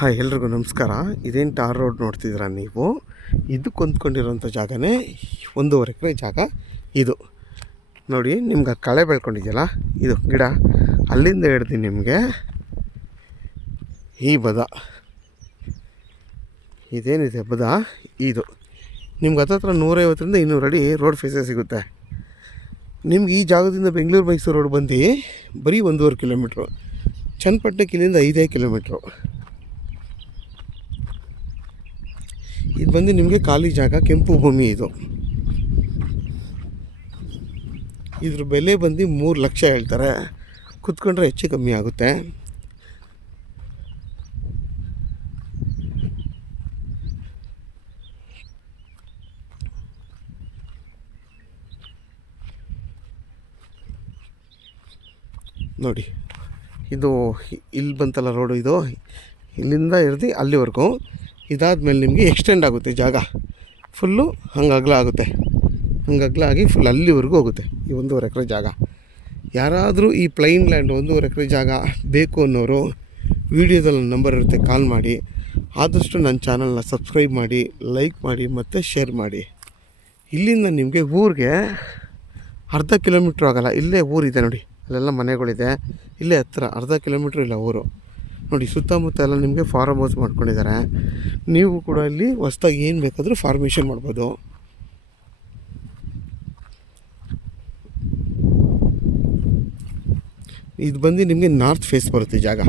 Hi ಎಲ್ರಿಗೂ ನಮಸ್ಕಾರ. ಇದೇನು ಟಾರ್ ರೋಡ್ ನೋಡ್ತಿದ್ದೀರಾ ನೀವು? ಇದು ಕೊಂದ್ಕೊಂಡಿರೋಂಥ ಜಾಗನೇ 1.5 ಎಕರೆ ಜಾಗ ಇದು. ನೋಡಿ, ನಿಮ್ಗೆ ಕಳೆ ಬೆಳ್ಕೊಂಡಿದೆಯಲ್ಲ ಇದು ಗಿಡ, ಅಲ್ಲಿಂದ ಹಿಡ್ದು ನಿಮಗೆ ಈ ಬದ ಇದೇನಿದೆ ಬದ, ಇದು ನಿಮ್ಗೆ ಹತ್ತತ್ರ 150ರಿಂದ 200 ಅಡಿ ರೋಡ್ ಫೇಸೇ ಸಿಗುತ್ತೆ. ನಿಮ್ಗೆ ಈ ಜಾಗದಿಂದ ಬೆಂಗಳೂರು ಮೈಸೂರು ರೋಡ್ ಬಂದು ಬರೀ 1.5 ಕಿಲೋಮೀಟ್ರು. ಚನ್ನಪಟ್ಟಣಕ್ಕೆ ಇಲ್ಲಿಂದ 5 ಕಿಲೋಮೀಟ್ರು. ಇದು ಬಂದು ನಿಮಗೆ ಖಾಲಿ ಜಾಗ, ಕೆಂಪು ಭೂಮಿ. ಇದ್ರ ಬೆಲೆ ಬಂದು 3 ಲಕ್ಷ ಹೇಳ್ತಾರೆ. ಕುತ್ಕೊಂಡ್ರೆ ಹೆಚ್ಚು ಕಮ್ಮಿ ಆಗುತ್ತೆ. ನೋಡಿ, ಇದು ಇಲ್ಲಿ ಬಂತಲ್ಲ ರೋಡು, ಇದು ಇಲ್ಲಿಂದ ಹಿಡ್ದು ಅಲ್ಲಿವರೆಗೂ. ಇದಾದಮೇಲೆ ನಿಮಗೆ ಎಕ್ಸ್ಟೆಂಡ್ ಆಗುತ್ತೆ ಜಾಗ, ಫುಲ್ಲು ಹಂಗೆ ಅಗಲ ಆಗುತ್ತೆ. ಹಂಗೆ ಅಗಲ ಆಗಿ ಫುಲ್ ಅಲ್ಲಿವರೆಗೂ ಹೋಗುತ್ತೆ ಈ 1.5 ಎಕರೆ ಜಾಗ. ಯಾರಾದರೂ ಈ ಪ್ಲೈನ್ ಲ್ಯಾಂಡ್ 1.5 ಎಕರೆ ಜಾಗ ಬೇಕು ಅನ್ನೋರು ವೀಡಿಯೋದಲ್ಲಿ ನನ್ನ ನಂಬರ್ ಇರುತ್ತೆ, ಕಾಲ್ ಮಾಡಿ. ಆದಷ್ಟು ನನ್ನ ಚಾನಲ್ನ ಸಬ್ಸ್ಕ್ರೈಬ್ ಮಾಡಿ, ಲೈಕ್ ಮಾಡಿ ಮತ್ತು ಶೇರ್ ಮಾಡಿ. ಇಲ್ಲಿಂದ ನಿಮಗೆ ಊರಿಗೆ ಅರ್ಧ ಕಿಲೋಮೀಟ್ರ್ ಆಗೋಲ್ಲ. ಇಲ್ಲೇ ಊರಿದೆ ನೋಡಿ, ಅಲ್ಲೆಲ್ಲ ಮನೆಗಳಿದೆ. ಇಲ್ಲೇ ಹತ್ರ ಅರ್ಧ ಕಿಲೋಮೀಟ್ರ್ ಇಲ್ಲ ಊರು. ನೋಡಿ, ಸುತ್ತಮುತ್ತ ಎಲ್ಲ ನಿಮಗೆ ಫಾರ್ಮ್ ಹೌಸ್ ಮಾಡ್ಕೊಂಡಿದ್ದಾರೆ. ನೀವು ಕೂಡ ಇಲ್ಲಿ ಹೊಸ್ದಾಗಿ ಏನು ಬೇಕಾದರೂ ಫಾರ್ಮೇಷನ್ ಮಾಡ್ಬೋದು. ಇದು ಬಂದು ನಿಮಗೆ ನಾರ್ತ್ ಫೇಸ್ ಬರುತ್ತೆ ಜಾಗ.